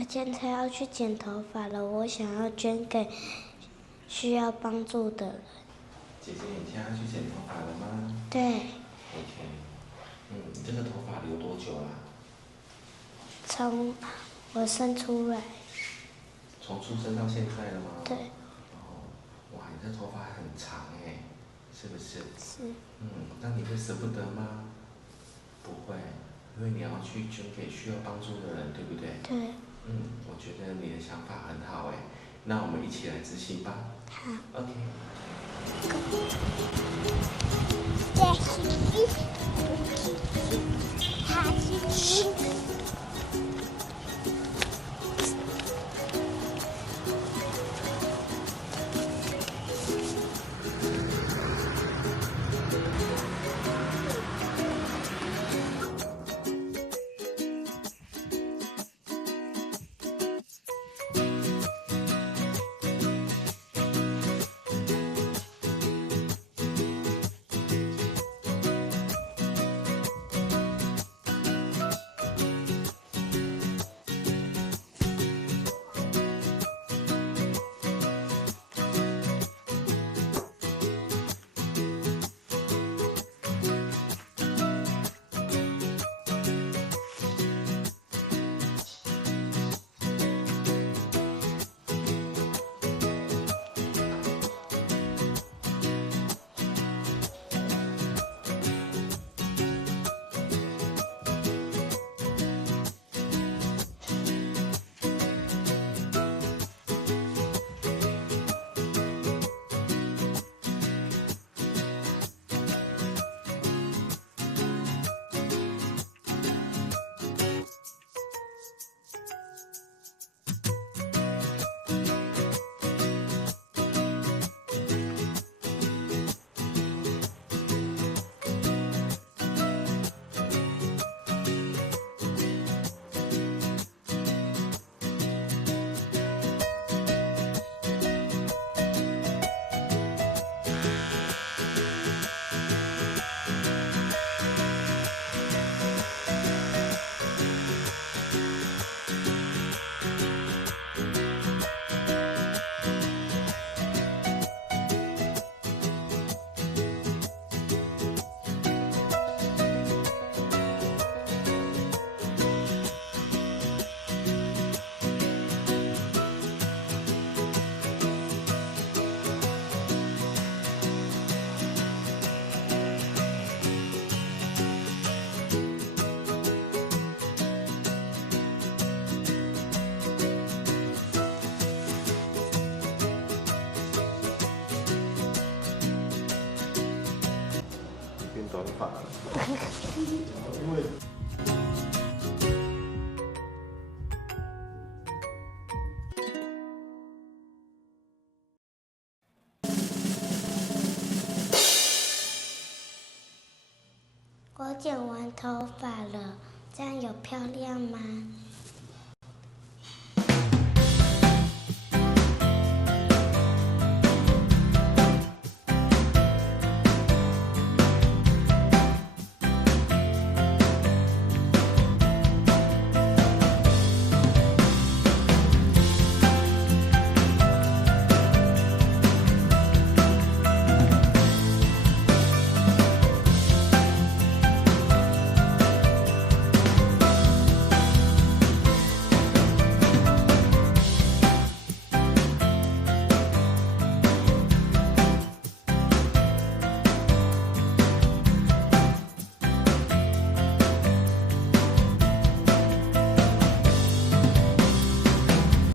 我现在要去剪头发了，我想要捐给需要帮助的人。姐姐，你现在去剪头发了吗？对。OK。你这个头发留多久了？从我生出来。从出生到现在了吗？对。哇，你这头发很长耶，是不是？是。那你会舍不得吗？不会，因为你要去捐给需要帮助的人，对不对？对。我觉得你的想法很好耶，那我们一起来执行吧。好。OK。短发了因为我剪完头发了，这样有漂亮吗？